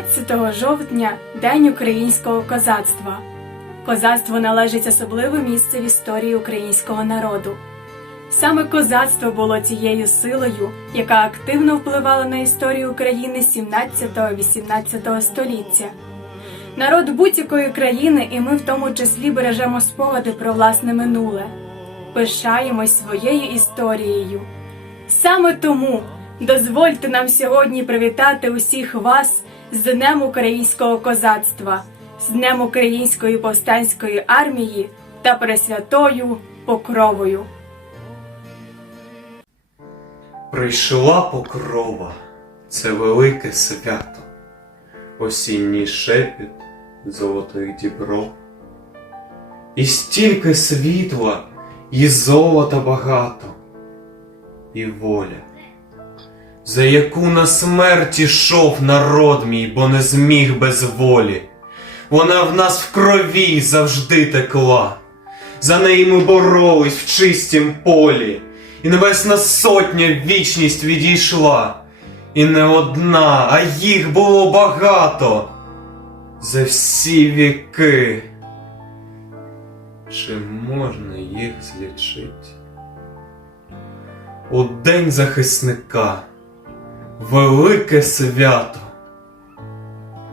14 жовтня День українського козацтва. Козацтво належить особливе місце в історії українського народу. Саме козацтво було тією силою, яка активно впливала на історію України 17-18 століття. Народ будь-якої країни, і ми в тому числі бережемо спогади про власне минуле, пишаємось своєю історією. Саме тому дозвольте нам сьогодні привітати усіх вас з Днем українського козацтва, з Днем Української повстанської армії та Пресвятою Покровою. Прийшла покрова, це велике свято, осінній шепіт золотих дібров. І стільки світла, і золота багато, і воля, за яку на смерть ішов народ мій, бо не зміг без волі. Вона в нас в крові завжди текла. За неї ми боролись в чистім полі, і небесна сотня вічність відійшла. І не одна, а їх було багато за всі віки. Чи можна їх злічити? У день захисника велике свято.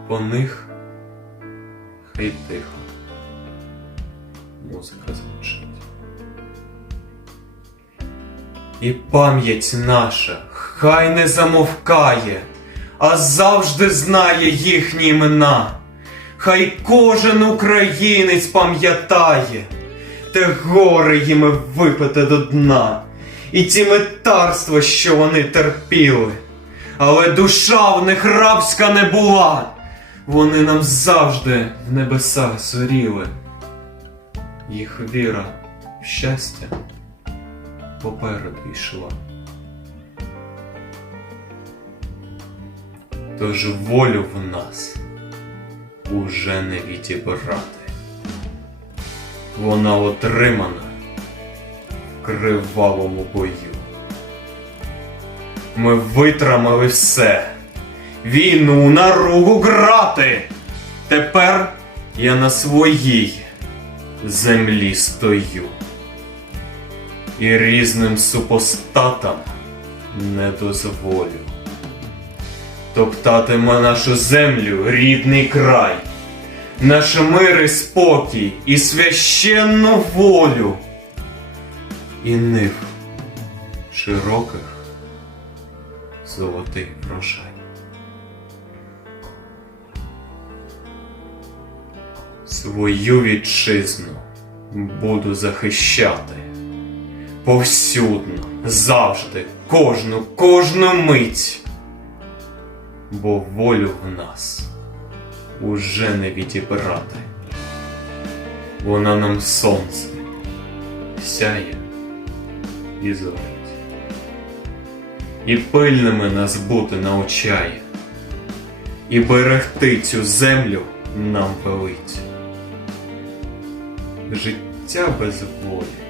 По них хай тихо. Музика звучить. І пам'ять наша хай не замовкає, а завжди знає їхні імена. Хай кожен українець пам'ятає, те горе їм випите до дна, і ті метарства, що вони терпіли. Але душа в них рабська не була, вони нам завжди в небесах зоріли. Їх віра в щастя попереду йшла. Тож волю в нас уже не відібрати. Вона отримана в кривавому бою. Ми витримали все, війну на ругу грати. Тепер я на своїй землі стою і різним супостатам не дозволю. Топтатиме нашу землю рідний край, наш мир і спокій і священну волю, і нив широких золотий врожай. Свою вітчизну буду захищати повсюдно, завжди, кожну, кожну мить. Бо волю в нас уже не відібрати. Вона нам сонце сяє і зорить. І пильними нас бути навчає, і берегти цю землю нам велить. Життя без волі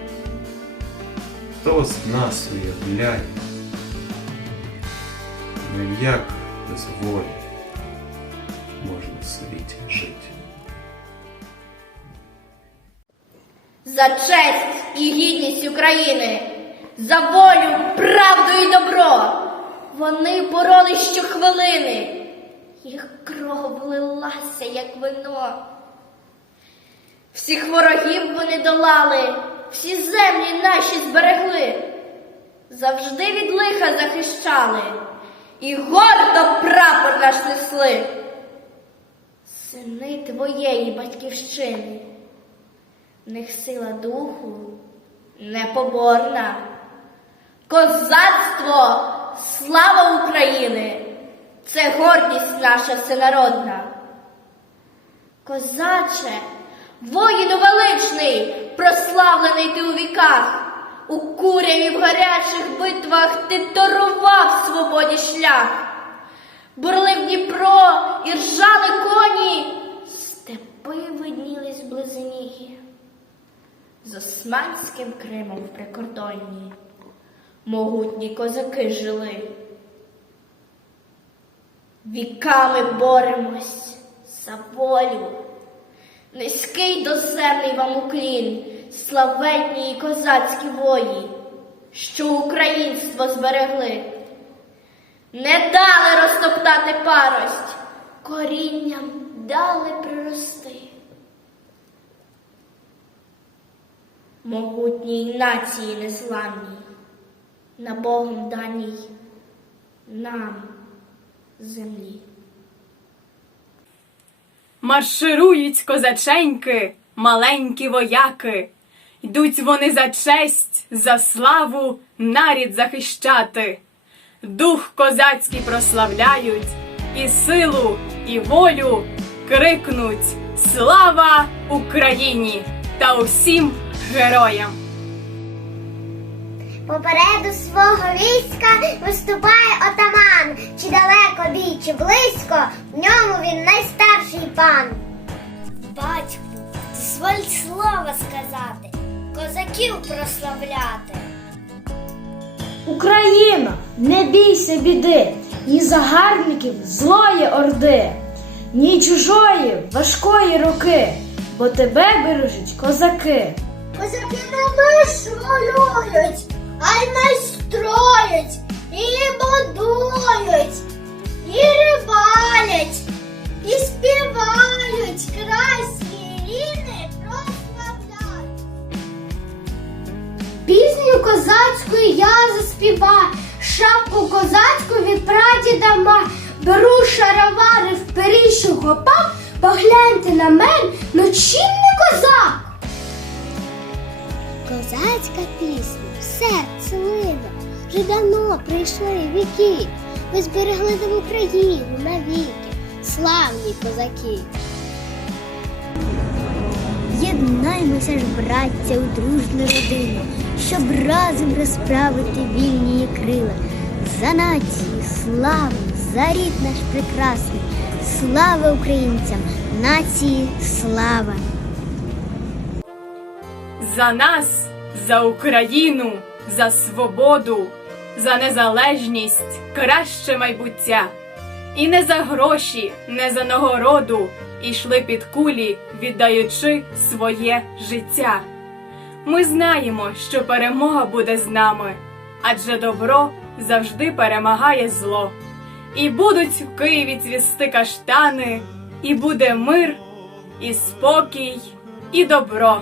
хто з нас уявляє, ну як без волі можна в світі жити? За честь і гідність України, за волю, правду і добро. Вони боролись щохвилини, їх кров лилася, як вино. Всіх ворогів вони долали, всі землі наші зберегли, завжди від лиха захищали і гордо прапор наш несли. Сини твоєї батьківщини. В них сила духу непоборна. Козацтво, слава України! Це гордість наша всенародна. Козаче, воїну величний, прославлений ти у віках, у куряві в гарячих битвах ти торував свободі шлях. Бурлив Дніпро і ржали коні, степи виднілись в близині з Османським Кримом в прикордонні. Могутні козаки жили. Віками боремось за волю. Низький доземний вам уклін, славетні і козацькі вої, що українство зберегли. Не дали розтоптати парость, корінням дали прирости. Могутній нації незламній, на Богом даній нам землі. Марширують козаченьки, маленькі вояки. Йдуть вони за честь, за славу, нарід захищати. Дух козацький прославляють, і силу, і волю крикнуть Слава Україні та усім героям! Попереду свого війська виступає отаман, чи далеко бій, чи близько, в ньому він найстарший пан. Батьку, дозволь слова сказати, козаків прославляти. Україна, не бійся біди, ні загарбників злої орди, ні чужої важкої руки, бо тебе бережуть козаки. Козаки не лиш воюють, а й майстроють, і будують, і рибалять, і співають, край свій рідний прославляють. Пісню козацьку я заспіваю, шапку козацьку від прадіда ма. Беру шаровари в перішу гопак, погляньте на мене, ну чим не козак? Козацька пісня, серце лине, вже давно прийшли віки. Ви зберегли нам Україну навіки, славні козаки. Єднаймося ж, браття, у дружну родину, щоб разом розправити вільні її крила. За націю, славу, за рід наш прекрасний. Слава українцям, нації, слава! За нас, за Україну, за свободу, за незалежність, краще майбуття. І не за гроші, не за нагороду ішли під кулі, віддаючи своє життя. Ми знаємо, що перемога буде з нами, адже добро завжди перемагає зло. І будуть в Києві цвісти каштани, і буде мир, і спокій, і добро.